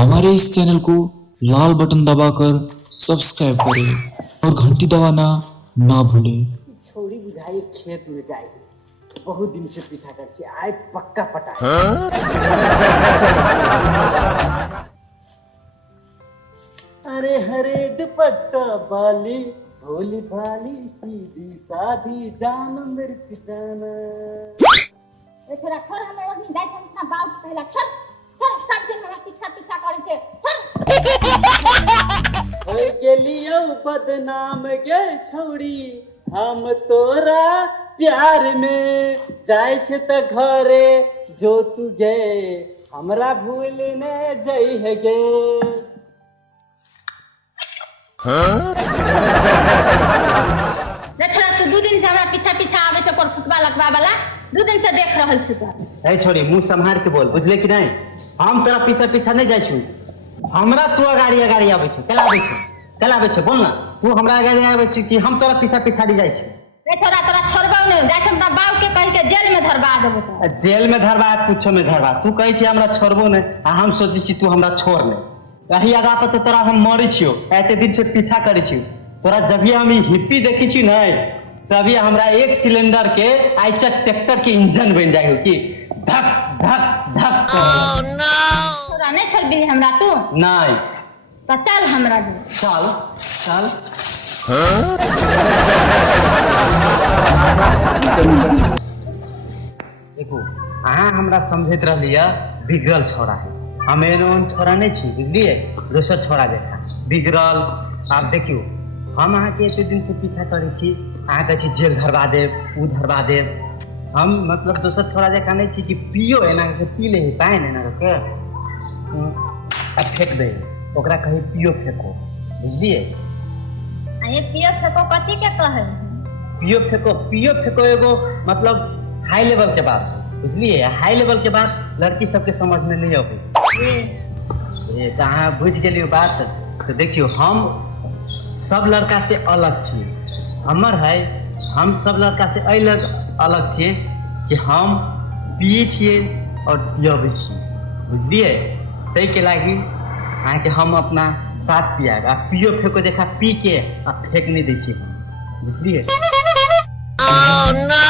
हमारे इस चैनल को लाल बटन दबाकर सब्सक्राइब करें और घंटी दबाना ना भूलें। छोरी बुझाई खेत में जाएगी, बहुत दिन से पीछा कर छी, आए पक्का पटा। अरे हरे दुपट्टा वाली भोली भाली सीधी साधी जान मेरी जाना। ए छोरा छोर हमें ओनी जाय छन ना बाऊ कहला छोर छोर सब दिन हमरा पीछा पीछा करे छे छोर होय गेलियो बदनाम गे छौड़ी, हम तोरा प्यार में जाय छे त घरे जो तू गे हमरा भूल ने जई है गे। रे छोरा तू दू दिन से हमरा पीछा पीछा आवे छे कोर फुटबा लगवा वाला, दू दिन से देख रहल छी तू। ए छोरी मुंह संभाल के बोल, बुझले कि नहीं? हम तोरा पीछा पीछा नहीं जाय छु, हमरा तू अगाड़ी अगाड़ी आवे छ, चल आवे छ बोल ना, तू हमरा अगाड़ी आवे छ कि हम तोरा पीछा पीछाड़ी जाय छी? रे छोरा तोरा छोड़बौ नहीं, जाय हमरा बाऊ के कह के जेल में धरवा देबो तो। जेल में धरवा कुछो में धरवा, तू कहै छी हमरा छोड़बो नहीं आ हम सोचै छी तू हमरा छोड़ ले। यही आदा पर तो तोरा हम मरै छियो, एते दिन से पीछा करै छियो तोरा। जब भी हम हिप्पी देखी छी नहीं तभी हमरा एक सिलेंडर के आइचक ट्रैक्टर के इंजन बन जाए कि धक धक धक। ओह नो छोरा नहीं छोड़बी हमरा तू? नहीं तो चल हमरा दे, चल चल। देखो अहाँ हमरा समझैत रहलिए बिगड़ल छोरा है, हम एहन छोरा नहीं छी, बुझलिए? दोसर छोरा देखा बिगड़ल। आप देखियो हम अहाँ के एते दिन से पीछा करै छी, अहाँ कहै छी जेल धरवा देब उ धरवा देब। हम मतलब दोसर छोरा देखा नहीं छी कि पियो एना के पी ले पाइन एना के आ फेंक दे, ओकरा कहे पियो फेंको, बुझलिए? ये पियो फेंको कथी के कहे? पियो फेंको एगो मतलब हाई लेवल के बात, बुझलिए? हाई लेवल के बात लड़की सबके समझ में नहीं आवे। ये कहाँ बुझ गेलियो बात? तो देखियो हम सब लड़का से अलग छी, हमर है हम सब लड़का से अलग छिए कि हम पिए छिए और पियबे छी, बुझलिए? तै के लागी अहाँ के हम अपना साथ पियाब आ पियो फेंको देखा पी के आ फेंक नहीं दै छी, बुझलिए? ओह नो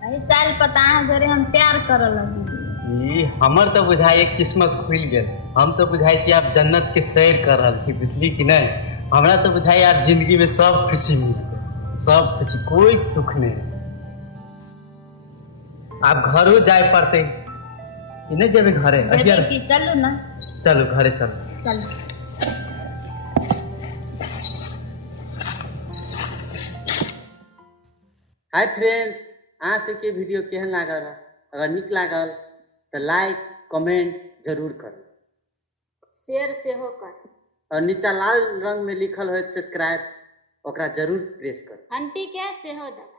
भाई चल पता है जोरे हम प्यार कर लगी। ई हमर तो बुझाई एक किस्मत खुल गेल, हम तो बुझाई छी आप जन्नत के सैर कर रहल छी, बुझली कि नहीं? हमरा तो बुझाई आप जिंदगी में सब खुशी मिलते, सब खुशी, कोई दुख नहीं। आप घरों जाए पड़ते कि नहीं जेबे घरे? चलू ना, चलो घरे चलो चल। हाय फ्रेंड्स, अहाँ सबके वीडियो केहन लागल? अगर निक लागल तो लाइक कमेंट जरूर कर, शेयर से हो कर और नीचा लाल रंग में लिखल हो सब्सक्राइब, ओकरा जरूर प्रेस कर। घंटी के से हो दबा।